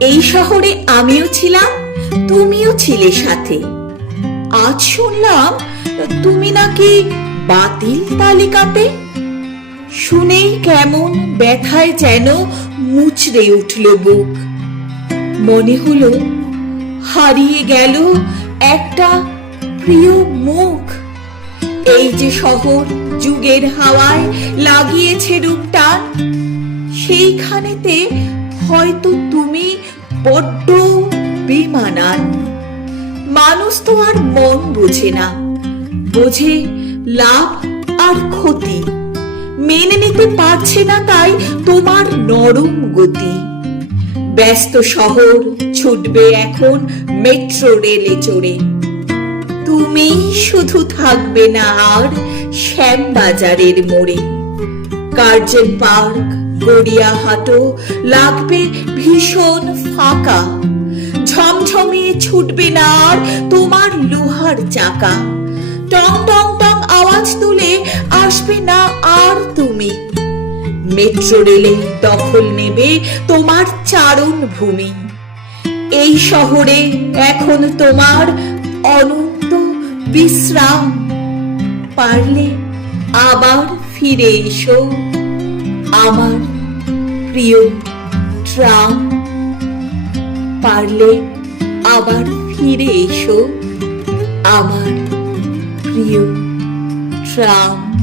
এই শহরে আমিও ছিলাম, তুমিও ছিলে সাথে। আজ শুনলাম, তুমি নাকি বাতিল তালিকাতে? শুনেই কেমন ব্যথায় যেন মুচড়ে উঠল বুক। মনে হলো, হারিয়ে গেল একটা প্রিয় মুখ। এই যে শহর যুগের হাওয়ায় লাগিয়েছে রূপটান সেইখানেতে হয়তো তুমি বড্ড বেমানান। মানুষ তো আর মন বোঝে না। বোঝে লাভ আর ক্ষতি। মেনে নিতে পারছে না তাই তোমার নরম গতি। ব্যস্ত শহর ছুটবে এখন মেট্রো রেলে চড়ে। তুমি শুধু থাকবে না আর শ্যামবাজারের মোড়ে। কার্জন পার্ক গড়িয়াহাটো লাগবে ভীষণ ফাঁকা। ঝমঝমিয়ে ছুটবে না আর তোমার লোহার চাকা। টং টং টং আওয়াজ তুলে আসবে না আর তুমি। মেট্রো রেলে দখল নেবে তোমার চারণ ভূমি। এই শহরে এখন তোমার অনন্ত বিশ্রাম। পারলে আবার ফিরে এসো। আমার প্রিয় ট্রাম পারলে আবার ফিরে এসো আমার প্রিয় ট্রাম।